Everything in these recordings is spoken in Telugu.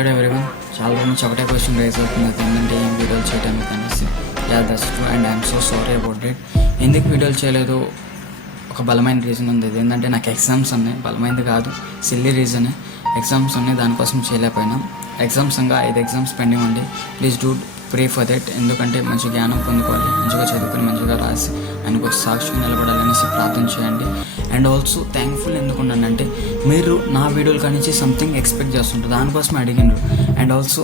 ఎవరీవన్ చాలా రోజు నుంచి ఒకటే క్వశ్చన్ రైజ్ అవుతుంది, అది ఏంటంటే ఏం వీడియోలు చేయడానికి అనేసి. That's true and I'm so sorry about it. ఎందుకు వీడియోలు చేయలేదు, ఒక బలమైన రీజన్ ఉంది. ఇది ఏంటంటే నాకు ఎగ్జామ్స్ ఉన్నాయి. బలమైనది కాదు, సిల్లీ రీజనే. ఎగ్జామ్స్ ఉన్నాయి, దానికోసం చేయలేకపోయినా. ఎగ్జామ్స్ ఇంకా 5 ఎగ్జామ్స్ పెండింగ్ ఉంది. Please do pray for that. ఎందుకంటే మంచి జ్ఞానం పొందుకోవాలి, మంచిగా చదువుకొని మంచిగా రాసి ఆయనకు ఒక సాక్షిగా నిలబడాలనేసి ప్రార్థన చేయండి. అండ్ ఆల్సో థ్యాంక్ఫుల్ ఎందుకున్నానంటే మీరు నా వీడియోల కానించి సంథింగ్ ఎక్స్పెక్ట్ చేస్తుంటారు, దానికోసమే అడిగినారు. అండ్ ఆల్సో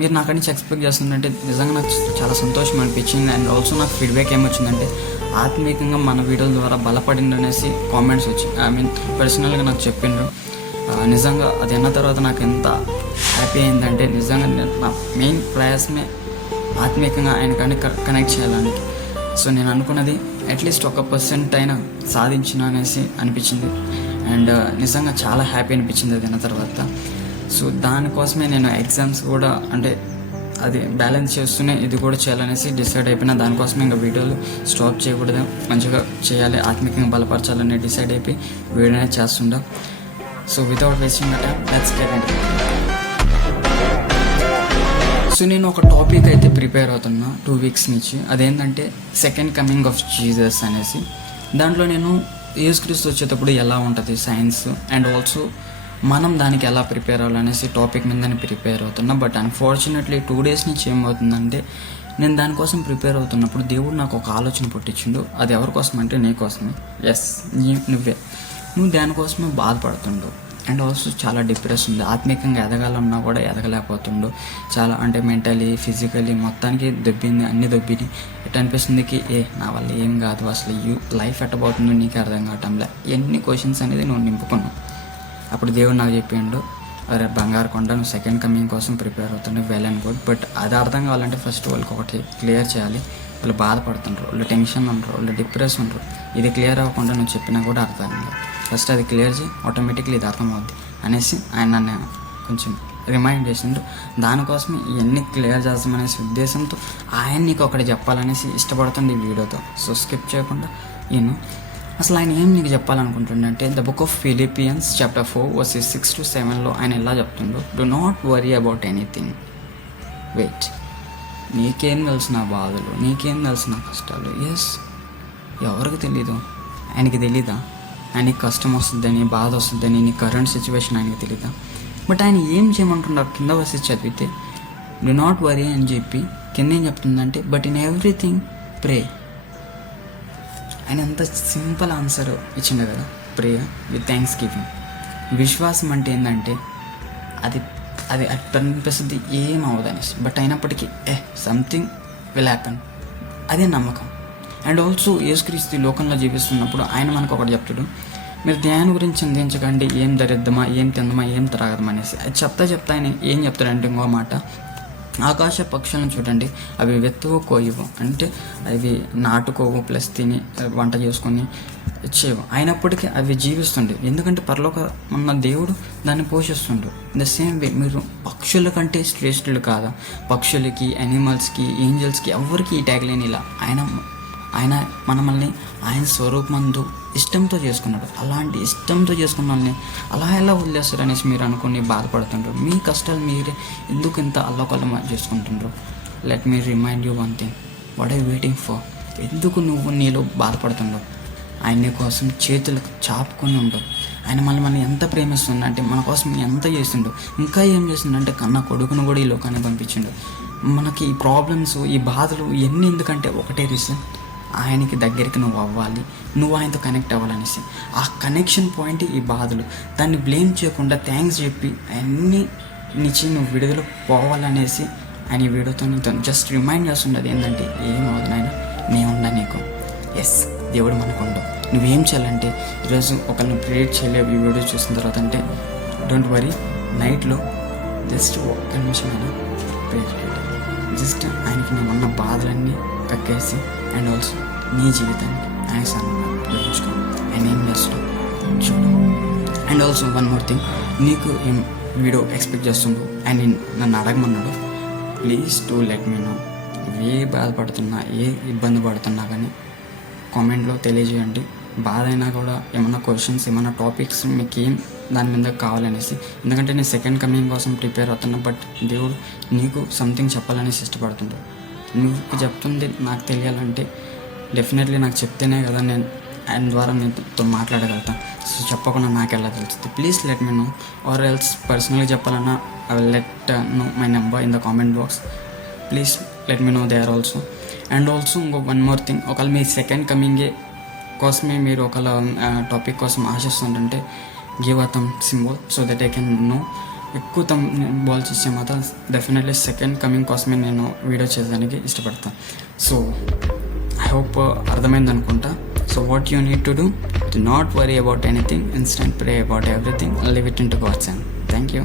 మీరు నా కానించి ఎక్స్పెక్ట్ చేస్తుందంటే నిజంగా నాకు చాలా సంతోషం అనిపించింది. అండ్ ఆల్సో నాకు ఫీడ్బ్యాక్ ఏమొచ్చిందంటే ఆత్మీయంగా మన వీడియోల ద్వారా బలపడింది అనేసి కామెంట్స్ వచ్చి పర్సనల్గా నాకు చెప్పిండ్రు. నిజంగా అది అన్న తర్వాత నాకు ఎంత హ్యాపీ అయిందంటే నిజంగా నా మెయిన్ ప్రయాసమే ఆత్మీయంగా ఆయన కానీ కనెక్ట్ చేయాలని. సో నేను అనుకున్నది అట్లీస్ట్ 1% అయినా సాధించిన అనేసి అనిపించింది. అండ్ నిజంగా చాలా హ్యాపీ అనిపించింది అది అన్న తర్వాత. సో దానికోసమే నేను ఎగ్జామ్స్ కూడా అంటే అది బ్యాలెన్స్ చేస్తూనే ఇది కూడా చేయాలనేసి డిసైడ్ అయిపోయినా. దానికోసమే ఇంకా వీడియోలు స్టాప్ చేయకూడదు, మంచిగా చేయాలి, ఆత్మీయంగా బలపరచాలని డిసైడ్ అయిపోయి వీడియోనే చేస్తుండా. So without wasting time let's get into it. So నేను ఒక టాపిక్ అయితే ప్రిపేర్ అవుతున్నా 2 వీక్స్ నుంచి. అదేంటంటే సెకండ్ కమింగ్ ఆఫ్ జీసస్ అనేసి. దాంట్లో నేను యేసుక్రీస్తు వచ్చేటప్పుడు ఎలా ఉంటుంది సైన్స్, అండ్ ఆల్సో మనం దానికి ఎలా ప్రిపేర్ అవ్వాలనేసి టాపిక్ మీద నేను ప్రిపేర్ అవుతున్నా. బట్ అన్ఫార్చునేట్లీ 2 డేస్ నుంచి ఏమవుతుందంటే నేను దానికోసం ప్రిపేర్ అవుతున్నప్పుడు దేవుడు నాకు ఒక ఆలోచన పుట్టించిండు. అది ఎవరి కోసం అంటే నీ కోసమే. ఎస్, నువ్వు దానికోసమే బాధపడుతుండు. అండ్ ఆల్సో చాలా డిప్రెస్ ఉంది, ఆత్మీయంగా ఎదగాలన్నా కూడా ఎదగలేకపోతుండు. చాలా అంటే మెంటలీ ఫిజికలీ మొత్తానికి దొబ్బింది, అన్నీ దొబ్బిని. ఎట్ అనిపిస్తుందికి నా వల్ల ఏం కాదు, అసలు లైఫ్ ఎట్టబోతుందో నీకు అర్థం కావటంలే, ఎన్ని క్వశ్చన్స్ అనేది నువ్వు నింపుకున్నావు. అప్పుడు దేవుడు నాకు చెప్పిండు, అరే బంగారు కొండ, నువ్వు సెకండ్ కమింగ్ కోసం ప్రిపేర్ అవుతున్నావు, వెల్ అండ్ గుడ్. బట్ అది అర్థం కావాలంటే ఫస్ట్ వాళ్ళకి ఒకటి క్లియర్ చేయాలి. వాళ్ళు బాధపడుతుంటారు, వాళ్ళు టెన్షన్ ఉంటారు, వాళ్ళు డిప్రెస్ ఉంటారు. ఇది క్లియర్ అవ్వకుండా నువ్వు చెప్పినా కూడా అర్థం కాదు. ఫస్ట్ అది క్లియర్ చేయి, ఆటోమేటిక్లీ ఇది అర్థమవుద్ది అనేసి ఆయన నన్ను కొంచెం రిమైండ్ చేసిండు. దానికోసం ఇవన్నీ క్లియర్ చేస్తామనేసి ఉద్దేశంతో ఆయన నీకు ఒకటి చెప్పాలనేసి ఇష్టపడుతుంది ఈ వీడియోతో. సో స్కిప్ చేయకుండా అసలు ఆయన ఏం నీకు చెప్పాలనుకుంటుండంటే the book of Philippians chapter 4 verses 6 to 7లో ఆయన ఎలా చెప్తుండో, do not worry about anything. Wait, నీకేం తెలుసు నా బాధలు, నీకేం తెలుసు నా కష్టాలు. ఎస్, ఎవరికి తెలీదు, ఆయనకి తెలీదా? ఆయనకి కష్టం వస్తుందని, బాధ వస్తుందని, నీ కరెంట్ సిచ్యువేషన్ ఆయనకి తెలీదా? బట్ ఆయన ఏం చేయమంటున్నారు, కింద వచ్చి చదివితే డు నాట్ వరీ అని చెప్పి కింద ఏం చెప్తుందంటే బట్ ఇన్ ఎవ్రీథింగ్ ప్రే. ఆయన ఎంత సింపుల్ ఆన్సర్ ఇచ్చిండు కదా, ప్రే విత్ థ్యాంక్స్ గివింగ్. విశ్వాసం అంటే ఏంటంటే అది అది అనిపిస్తుంది ఏం అవ్వదు అనేసి, బట్ అయినప్పటికీ సంథింగ్ విల్ హ్యాపెన్, అదే నమ్మకం. అండ్ ఆల్సో యేసుక్రీస్తు లోకంలో జీవిస్తున్నప్పుడు ఆయన మనకు ఒకటి చెప్తాడు, మీరు ధ్యానం గురించి చింతించకండి, ఏం ధరిద్దామా, ఏం తిందామా, ఏం త్రాగదామా అనేసి. అది చెప్తా ఆయన ఏం చెప్తాడంటే ఇంకో మాట, ఆకాశ పక్షులను చూడండి, అవి వెతువు కోయవు, అంటే అవి నాటుకోవు ప్లస్ తిని వంట చేసుకొని ఇచ్చేవు, అయినప్పటికీ అవి జీవిస్తుండే. ఎందుకంటే పరలోక ఉన్న దేవుడు దాన్ని పోషిస్తుండు. ద సేమ్ వే మీరు పక్షుల కంటే శ్రేష్ఠులు కాదా? పక్షులకి, యానిమల్స్కి, ఏంజల్స్కి ఎవరికి ఈ ట్యాగ్ లేని ఇలా ఆయన మనల్ని ఆయన స్వరూపమందు ఇష్టంతో చేసుకున్నాడు. అలాంటి ఇష్టంతో చేసుకున్న వాళ్ళని అలా ఎలా వదిలేస్తారు అనేసి మీరు అనుకుని బాధపడుతుంటారు. మీ కష్టాలు మీరే ఎందుకు ఇంత అల్లకొల్లం చేసుకుంటుండ్రు? Let me remind you one thing, what are you waiting for? ఎందుకు నువ్వు నీలో బాధపడుతుండవు? ఆయన కోసం చేతులు చాపుకొని ఉండవు. ఆయన మనల్ని ఎంత ప్రేమిస్తుండ అంటే మన కోసం ఎంత చేసిండో, ఇంకా ఏం చేసిండంటే కన్నా కొడుకును కూడా ఈ లోకాన్ని పంపించిండు. మనకి ఈ ప్రాబ్లమ్స్, ఈ బాధలు ఇవన్నీ ఎందుకంటే ఒకటే రీజన్, ఆయనకి దగ్గరికి నువ్వు అవ్వాలి, నువ్వు ఆయనతో కనెక్ట్ అవ్వాలనేసి. ఆ కనెక్షన్ పాయింట్ ఈ బాధలు. దాన్ని బ్లేమ్ చేయకుండా థ్యాంక్స్ చెప్పి అన్నీ నుంచి నువ్వు విడుదల పోవాలనేసి ఆయన ఈ వీడియోతో నీతో జస్ట్ రిమైండ్ చేస్తుండదు ఏంటంటే ఏమవుతుంది నాయన, నేనుండా నీకు. ఎస్, దేవుడు మనకుండు. నువ్వేం చేయాలంటే ఈరోజు ఒకరిని ప్రేయర్ చేయలేవు ఈ వీడియో చూసిన తర్వాత అంటే డోంట్ వరీ, నైట్లో జస్ట్ ఒక్క నిమిషమైనా ప్రేయర్ చేయాలి. జస్ట్ ఆయనకి నేనున్న బాధలన్నీ కక్కేసి అండ్ ఆల్సో నీ జీవితాన్ని ఆయన సంబంధించుకో. ఆయన ఏం చేస్తాడు చూడు. And also one more thing, నీకు ఏం వీడియో ఎక్స్పెక్ట్ చేస్తుండో ఆయన నన్ను అడగమన్నాడు. Please to let me know. ఏ బాధపడుతున్నా, ఏ ఇబ్బంది పడుతున్నా కానీ కామెంట్లో తెలియజేయండి. బాధ అయినా కూడా ఏమన్నా క్వశ్చన్స్, ఏమన్నా టాపిక్స్ మీకు ఏం దాని మీద కావాలనేసి. ఎందుకంటే నేను సెకండ్ కమింగ్ కోసం ప్రిపేర్ అవుతున్నా, బట్ దేవుడు నీకు సంథింగ్ చెప్పాలనేసి ఇష్టపడుతుంటాడు. నువ్వు చెప్తుంది నాకు తెలియాలంటే డెఫినెట్లీ నాకు చెప్తేనే కదా నేను ఆయన ద్వారా నేను మాట్లాడగలుగుతాను. సో చెప్పకుండా నాకు ఎలా తెలుస్తుంది? Please let me know, or else పర్సనల్గా చెప్పాలన్నా I will let know my number in the comment box. Please let me know there also. And also ఇంకో వన్ మోర్ థింగ్, ఒకవేళ మీ సెకండ్ కమింగే కోసమే మీరు ఒకవేళ టాపిక్ కోసం ఆశిస్తుంటే give a thumb symbol so that I can know. ఎక్కువ థమ్ బాల్స్ ఇచ్చే మాత్రం డెఫినెట్లీ సెకండ్ కమింగ్ కోసమే నేను వీడియో చేయడానికి ఇష్టపడతాను. సో ఐ హోప్ అర్థమైంది అనుకుంటా. So what you need to do, do not worry about anything, instead pray about everything, leave it in to God's hand. Thank you.